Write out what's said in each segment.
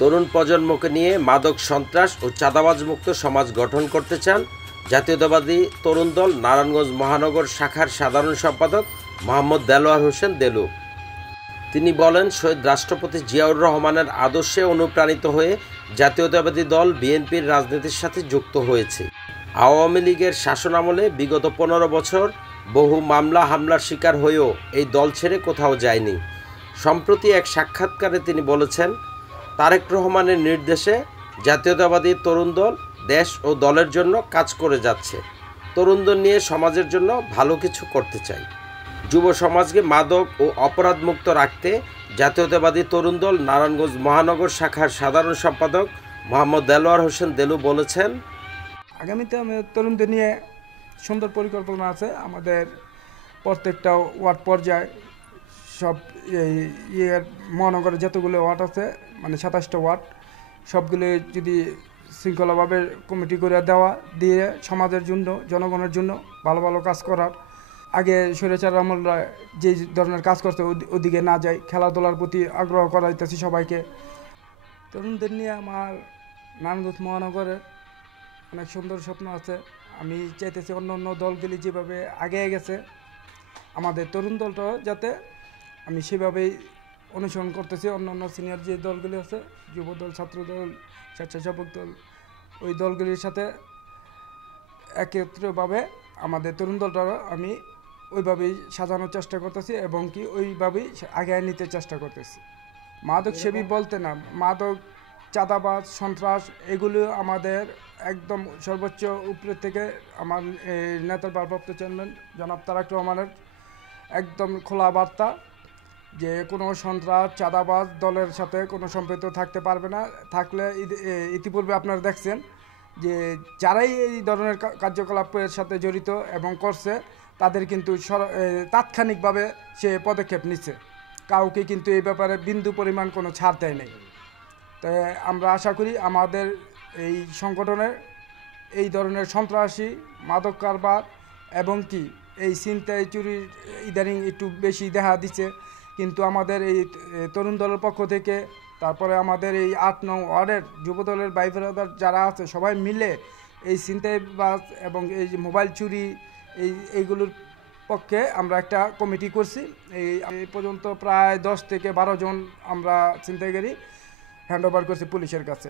তরুণ প্রজন্মকে নিয়ে মাদক সন্ত্রাস ও চাঁদাবাজ মুক্ত সমাজ গঠন করতে চান জাতীয়তাবাদী তরুণ দল নারায়ণগঞ্জ মহানগর শাখার সাধারণ সম্পাদক মোহাম্মদ দেলোয়ার হোসেন দেলু। তিনি বলেন, শহীদ রাষ্ট্রপতি জিয়াউর রহমানের আদর্শে অনুপ্রাণিত হয়ে জাতীয়তাবাদী দল বিএনপির রাজনীতির সাথে যুক্ত হয়েছে। আওয়ামী লীগের শাসনামলে বিগত 15 বছর বহু মামলা হামলার শিকার হয়েও এই দল ছেড়ে কোথাও যায়নি। সম্প্রতি এক সাক্ষাৎকারে তিনি বলেছেন, তারেক রহমানের নির্দেশে জাতীয়তাবাদী তরুণ দল দেশ ও দলের জন্য কাজ করে যাচ্ছে। তরুণদের নিয়ে সমাজের জন্য ভালো কিছু করতে চাই। যুব সমাজকে মাদক ও অপরাধ মুক্ত রাখতে জাতীয়তাবাদী তরুণ দল নারায়ণগঞ্জ মহানগর শাখার সাধারণ সম্পাদক মোহাম্মদ দেলোয়ার হোসেন দেলু বলেছেন, আগামীতে আমাদের তরুণদের নিয়ে সুন্দর পরিকল্পনা আছে। আমাদের প্রত্যেকটা ওয়ার্ড পর্যায়ে সব মহানগরে যতগুলো ওয়ার্ড আছে, মানে 27টা ওয়ার্ড, সবগুলো যদি শৃঙ্খলাভাবে কমিটি করে দিয়ে সমাজের জন্য, জনগণের জন্য ভালো ভালো কাজ করার, আগে স্বৈরাচার আমলরা যে ধরনের কাজ করছে ওদিকে না যায়, খেলাধুলার প্রতি আগ্রহ করাইতেছি সবাইকে। তরুণদের নিয়ে আমার নারায়ণগঞ্জ মহানগরের অনেক সুন্দর স্বপ্ন আছে। আমি চাইতেছি অন্য অন্য দলগুলি যেভাবে আগে গেছে, আমাদের তরুণ দলটাও যাতে আমি সেভাবেই অনুসরণ করতেছি। অন্য অন্য সিনিয়র যে দলগুলি আছে, যুবদল, ছাত্রদল, স্বেচ্ছাসেবক দল, ওই দলগুলির সাথে একত্রভাবে আমাদের তরুণ দলটারও আমি ওইভাবেই সাজানোর চেষ্টা করতেছি এবং কি ওইভাবেই আগে নিতে চেষ্টা করতেছি। মাদক সেবী বলতে না, মাদক, চাঁদাবাজ, সন্ত্রাস এগুলো আমাদের একদম সর্বোচ্চ উপরে থেকে আমার নেতার ভারপ্রাপ্ত চেয়ারম্যান জনাব তারেক রহমানের একদম খোলা বার্তা যে কোনো সন্ত্রাস, চাঁদাবাজ দলের সাথে কোনো সম্পৃক্ত থাকতে পারবে না। থাকলে ইতিপূর্বে আপনারা দেখছেন যে যারাই এই ধরনের কার্যকলাপের সাথে জড়িত এবং করছে তাদের কিন্তু তাৎক্ষণিকভাবে সে পদক্ষেপ নিচ্ছে। কাউকে কিন্তু এই ব্যাপারে বিন্দু পরিমাণ কোনো ছাড় দেয় নাই। তাই আমরা আশা করি আমাদের এই সংগঠনের এই ধরনের সন্ত্রাসী, মাদক কারবার এবং কি এই ছিনতাই চুরির ইদানিং একটু বেশি দেখা দিচ্ছে, কিন্তু আমাদের এই তরুণ দলের পক্ষ থেকে, তারপরে আমাদের এই 8 নং ওয়ার্ডের যুবদলের ভাই ব্রাদার যারা আছে সবাই মিলে এই ছিনতাইবাজ এবং এই যে মোবাইল চুরি এইগুলোর পক্ষে আমরা একটা কমিটি করছি। এই পর্যন্ত প্রায় 10 থেকে 12 জন আমরা ছিনতাইকারী হ্যান্ড ওভার করছি পুলিশের কাছে।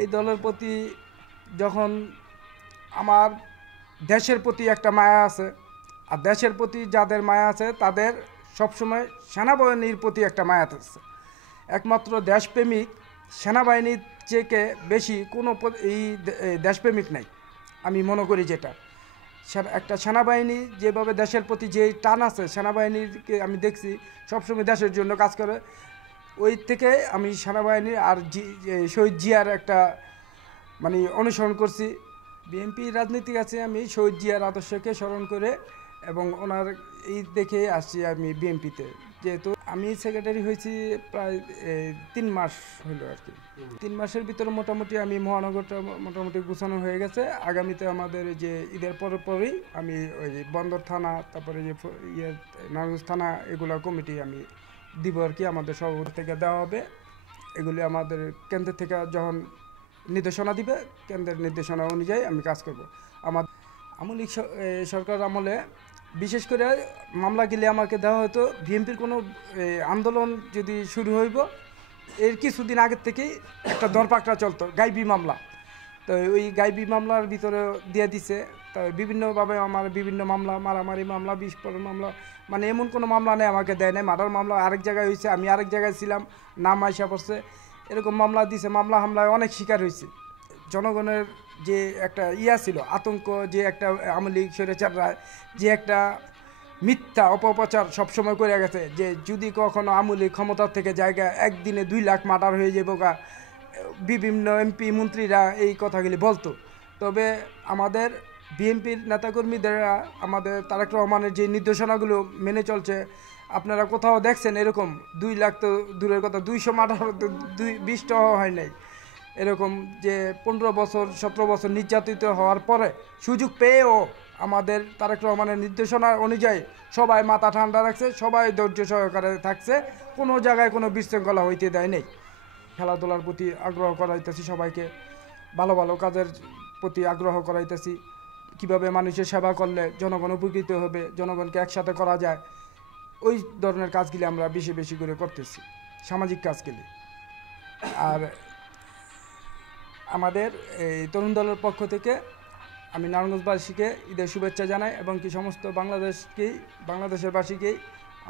এই দলের প্রতি যখন আমার দেশের প্রতি একটা মায়া আছে, আর দেশের প্রতি যাদের মায়া আছে তাদের সবসময় সেনাবাহিনীর প্রতি একটা মায়া আছে। একমাত্র দেশপ্রেমিক সেনাবাহিনীর থেকে বেশি কোনো এই দেশপ্রেমিক নাই আমি মনে করি। যেটা একটা সেনাবাহিনী যেভাবে দেশের প্রতি যে টান আছে, সেনাবাহিনীকে আমি দেখছি সবসময় দেশের জন্য কাজ করে। ওই থেকে আমি সেনাবাহিনীর আর শহীদ জিয়ার একটা মানে অনুসরণ করছি। বিএনপি রাজনীতিক আছে, আমি শহীদ জিয়ার আদর্শকে স্মরণ করে এবং ওনার এই দেখে আসছি আমি বিএনপিতে। যেহেতু আমি সেক্রেটারি হয়েছি প্রায় 3 মাস হলো আর কি। 3 মাসের ভিতরে মোটামুটি আমি মহানগরটা মোটামুটি গুছানো হয়ে গেছে। আগামীতে আমাদের যে ঈদের পরেই আমি ওই যে বন্দর থানা, তারপরে যে নারায়ণগঞ্জ থানা, এগুলো কমিটি আমি দিব আর কি। আমাদের সভাপতি থেকে দেওয়া হবে। এগুলি আমাদের কেন্দ্র থেকে যখন নির্দেশনা দিবে, কেন্দ্রের নির্দেশনা অনুযায়ী আমি কাজ করব। আমার আওয়ামী লীগ সরকার আমলে বিশেষ করে মামলাগুলি আমাকে দেওয়া হতো। বিএনপির কোনো আন্দোলন যদি শুরু হইব, এর কিছুদিন আগের থেকেই একটা দরপাকড়া চলতো, গাইবি মামলা। তো ওই গাইবি মামলার ভিতরে দিয়ে দিছে। তো বিভিন্নভাবে আমার বিভিন্ন মামলা, মারামারি মামলা, বিস্ফোরণ মামলা, মানে এমন কোনো মামলা নেই আমাকে দেয় নাই। মার্ডার মামলা আরেক জায়গায় হয়েছে, আমি আরেক জায়গায় ছিলাম, নাম আইসা পড়ছে, এরকম মামলা দিছে। মামলা হামলায় অনেক শিকার হয়েছে। জনগণের যে একটা ছিল, আতঙ্ক, যে একটা আওয়ামী লীগ স্বৈরাচাররা যে একটা মিথ্যা অপপ্রচার সবসময় করে গেছে যে যদি কখনো আওয়ামী লীগ ক্ষমতার থেকে জায়গা একদিনে 2 লাখ মার্ডার হয়ে যাবো গা, বিভিন্ন এমপি মন্ত্রীরা এই কথাগুলি বলতো। তবে আমাদের বিএনপির নেতাকর্মীদেরা আমাদের তারেক রহমানের যে নির্দেশনাগুলো মেনে চলছে। আপনারা কোথাও দেখছেন এরকম 2 লাখ তো দূরের কথা, 200 মার্ডার 20টাও হয় নাই। এরকম যে 15 বছর 17 বছর নির্যাতিত হওয়ার পরে সুযোগ পেয়েও আমাদের তারেক রহমানের নির্দেশনা অনুযায়ী সবাই মাথা ঠান্ডা রাখছে, সবাই ধৈর্য সহকারে থাকছে, কোনো জায়গায় কোনো বিশৃঙ্খলা হইতে দেয় নেই। খেলাধুলার প্রতি আগ্রহ করাইতেছি, সবাইকে ভালো ভালো কাজের প্রতি আগ্রহ করাইতেছি, কিভাবে মানুষের সেবা করলে জনগণ উপকৃত হবে, জনগণকে একসাথে করা যায়, ওই ধরনের কাজগুলি আমরা বেশি বেশি করে করতেছি, সামাজিক কাজগুলি। আর আমাদের এই তরুণ দলের পক্ষ থেকে আমি নারায়ণগঞ্জবাসীকে ঈদের শুভেচ্ছা জানাই এবং কি সমস্ত বাংলাদেশের বাসীকেই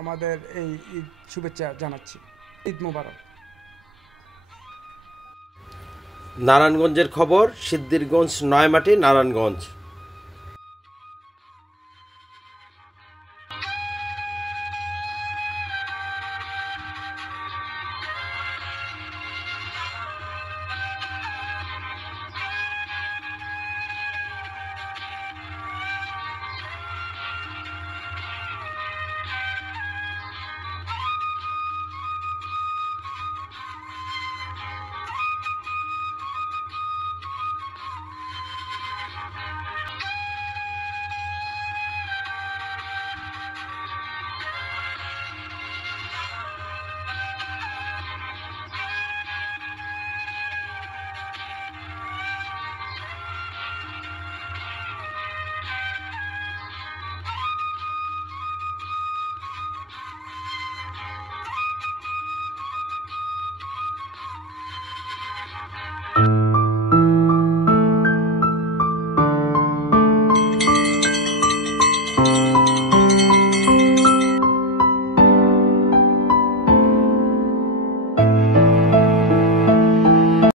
আমাদের এই ঈদ শুভেচ্ছা জানাচ্ছি। ঈদ মোবারক। নারায়ণগঞ্জের খবর, সিদ্ধিরগঞ্জ, নয়ামাটি, নারায়ণগঞ্জ।